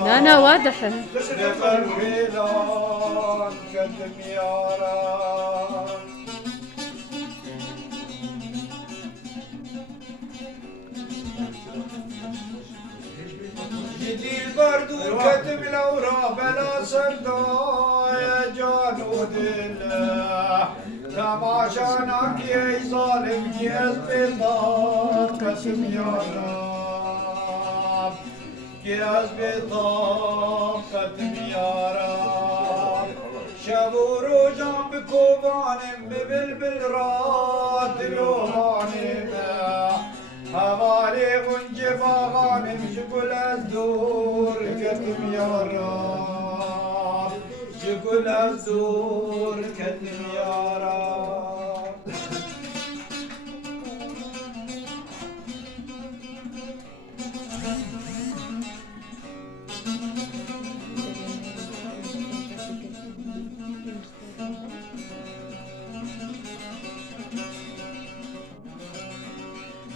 لا لا واضح. بقلبيلان كدم يارا جدي البرد وكتب الأوراق بلا صندوق يا جانود الله تماشانك يا ظالم يا البطاق كتب يا رب يا البطاق كتب يا رب شبور جنب كوبانم ببلبل راد لوهانم هوالي غنجف غانم شكل الزور كتم يا رب شكل الزور كتم يا رب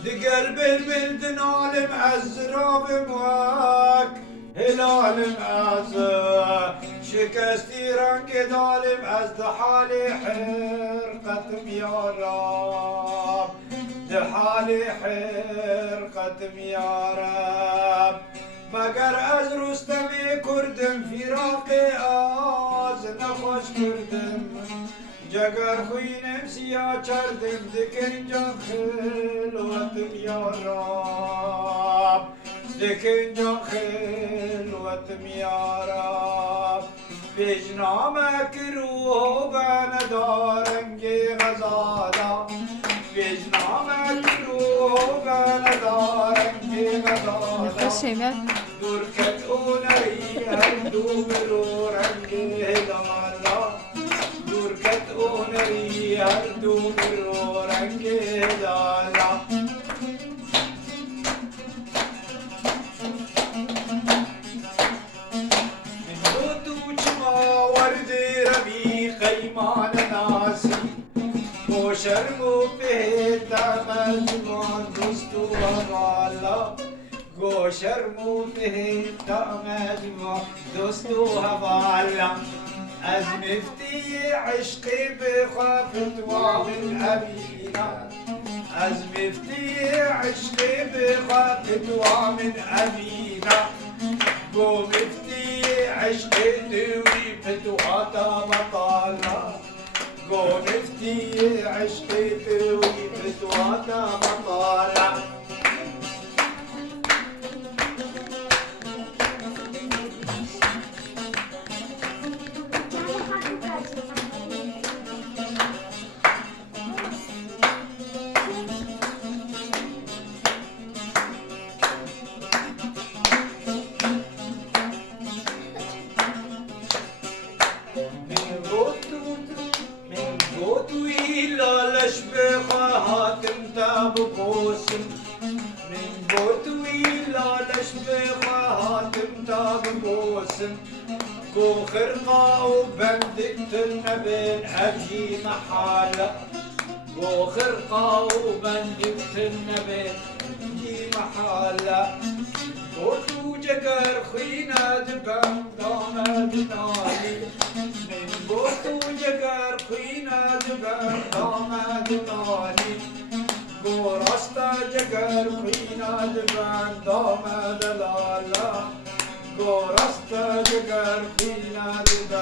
لقلب البلد عالم عزراب مواك هلال مأزا شكستي رنق ظالم أزد حالي حرقة يا رب دحالي حرقة يا رب مگر از رستمی کردم فراقی آز نخوش کردم جگر خوینم سیاه چردم دکن جان خلوتم یا رب دکن جان خلوتم یا رب بجنامک روح بن دارنگی غزالا بجنامک روح بن دارنگی غزالا درکت اونری هر دو برو رنگی هدالا درکت اونری هر دو برو رنگی هدالا شرمو به مجوان دوستو حوالا گو شرمو به مجوان دوستو حوالا از مفتی عشقی بخافت وامن أبينا از مفتی عشقی بخافت وامن أبينا گو مفتی عشقی دوی فتواتا مطالا گو مفتی عشقی دوی فتواتا مطالا بوسم من بوتوي لالش بخاتم تاب بوسم كو خرقة وبندقت النبين أجي محالة كو خرقة وبندقت النبين أجي محالة بوتو جقر خينا دبان دامد نالي من بوتو جقر خينا دبان دامد نالي گورستا جگر خینا دبان دامد لالا گورستا جگر خینا دبان